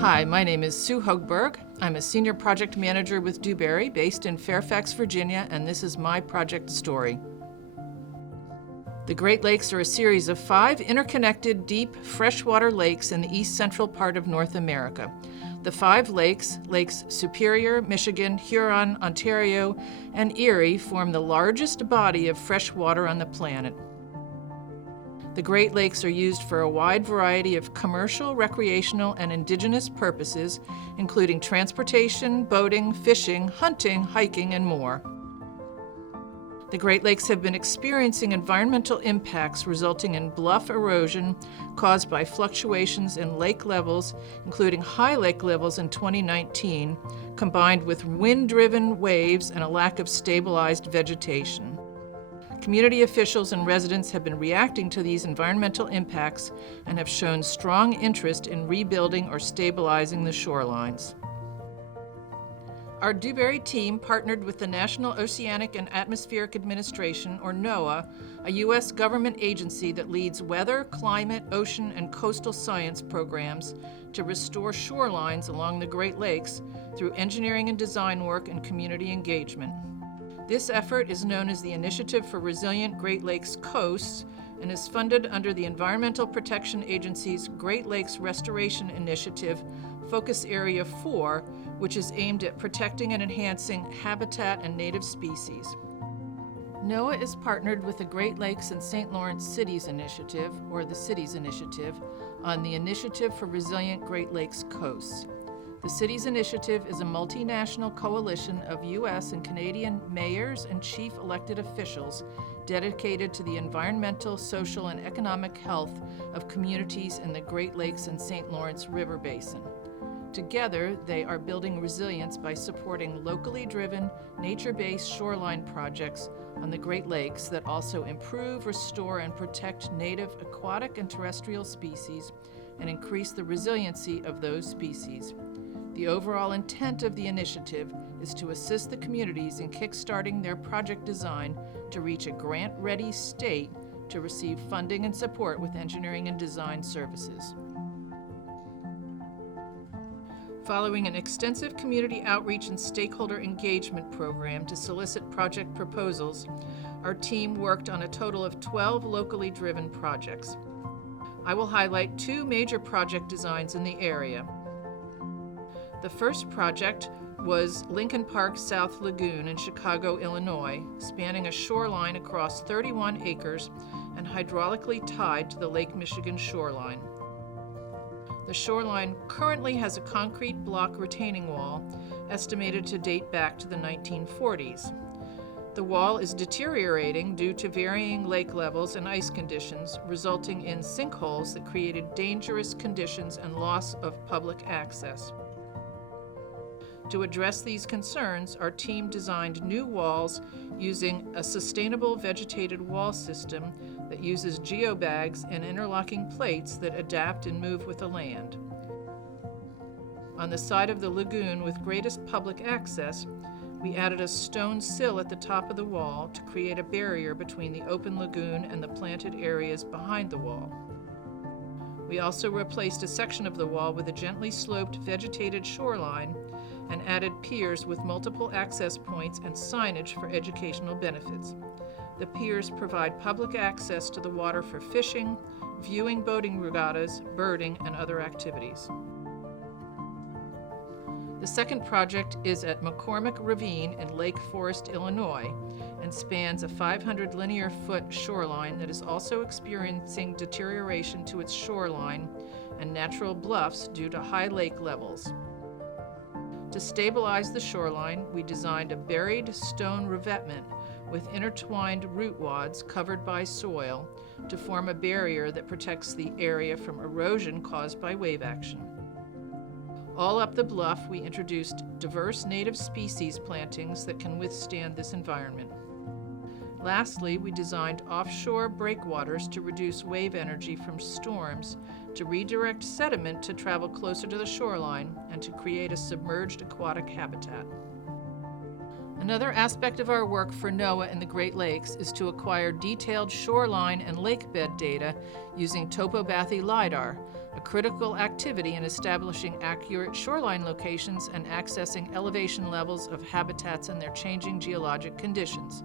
Hi, my name is Sue Hoegberg. I'm a senior project manager with Dewberry, based in Fairfax, Virginia, and this is my project story. The Great Lakes are a series of 5 interconnected, deep, freshwater lakes in the east central part of North America. The 5 lakes, Lakes Superior, Michigan, Huron, Ontario, and Erie, form the largest body of fresh water on the planet. The Great Lakes are used for a wide variety of commercial, recreational, and indigenous purposes, including transportation, boating, fishing, hunting, hiking, and more. The Great Lakes have been experiencing environmental impacts resulting in bluff erosion caused by fluctuations in lake levels, including high lake levels in 2019, combined with wind-driven waves and a lack of stabilized vegetation. Community officials and residents have been reacting to these environmental impacts and have shown strong interest in rebuilding or stabilizing the shorelines. Our Dewberry team partnered with the National Oceanic and Atmospheric Administration, or NOAA, a U.S. government agency that leads weather, climate, ocean, and coastal science programs to restore shorelines along the Great Lakes through engineering and design work and community engagement. This effort is known as the Initiative for Resilient Great Lakes Coasts and is funded under the Environmental Protection Agency's Great Lakes Restoration Initiative, Focus Area 4, which is aimed at protecting and enhancing habitat and native species. NOAA is partnered with the Great Lakes and St. Lawrence Cities Initiative, or the Cities Initiative, on the Initiative for Resilient Great Lakes Coasts. The Cities Initiative is a multinational coalition of U.S. and Canadian mayors and chief elected officials dedicated to the environmental, social, and economic health of communities in the Great Lakes and St. Lawrence River Basin. Together, they are building resilience by supporting locally driven, nature-based shoreline projects on the Great Lakes that also improve, restore, and protect native aquatic and terrestrial species and increase the resiliency of those species. The overall intent of the initiative is to assist the communities in kickstarting their project design to reach a grant-ready state to receive funding and support with engineering and design services. Following an extensive community outreach and stakeholder engagement program to solicit project proposals, our team worked on a total of 12 locally driven projects. I will highlight 2 major project designs in the area. The first project was Lincoln Park South Lagoon in Chicago, Illinois, spanning a shoreline across 31 acres and hydraulically tied to the Lake Michigan shoreline. The shoreline currently has a concrete block retaining wall estimated to date back to the 1940s. The wall is deteriorating due to varying lake levels and ice conditions, resulting in sinkholes that created dangerous conditions and loss of public access. To address these concerns, our team designed new walls using a sustainable vegetated wall system that uses geobags and interlocking plates that adapt and move with the land. On the side of the lagoon with greatest public access, we added a stone sill at the top of the wall to create a barrier between the open lagoon and the planted areas behind the wall. We also replaced a section of the wall with a gently sloped vegetated shoreline and added piers with multiple access points and signage for educational benefits. The piers provide public access to the water for fishing, viewing boating regattas, birding, and other activities. The second project is at McCormick Ravine in Lake Forest, Illinois, and spans a 500 linear foot shoreline that is also experiencing deterioration to its shoreline and natural bluffs due to high lake levels. To stabilize the shoreline, we designed a buried stone revetment with intertwined root wads covered by soil to form a barrier that protects the area from erosion caused by wave action. All up the bluff, we introduced diverse native species plantings that can withstand this environment. Lastly, we designed offshore breakwaters to reduce wave energy from storms, to redirect sediment to travel closer to the shoreline, and to create a submerged aquatic habitat. Another aspect of our work for NOAA in the Great Lakes is to acquire detailed shoreline and lakebed data using topography LiDAR, a critical activity in establishing accurate shoreline locations and accessing elevation levels of habitats and their changing geologic conditions.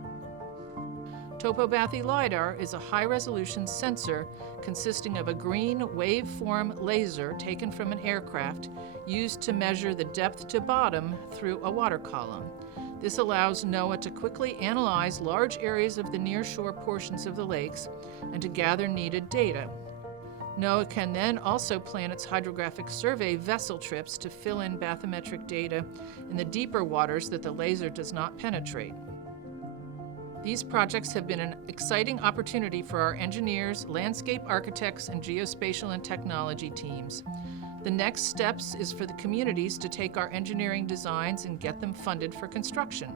Topography LiDAR is a high-resolution sensor consisting of a green waveform laser taken from an aircraft used to measure the depth to bottom through a water column. This allows NOAA to quickly analyze large areas of the nearshore portions of the lakes and to gather needed data. NOAA can then also plan its hydrographic survey vessel trips to fill in bathymetric data in the deeper waters that the laser does not penetrate. These projects have been an exciting opportunity for our engineers, landscape architects, and geospatial and technology teams. The next steps is for the communities to take our engineering designs and get them funded for construction.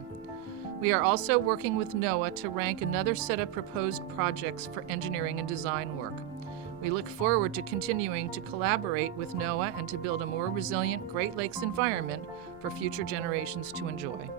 We are also working with NOAA to rank another set of proposed projects for engineering and design work. We look forward to continuing to collaborate with NOAA and to build a more resilient Great Lakes environment for future generations to enjoy.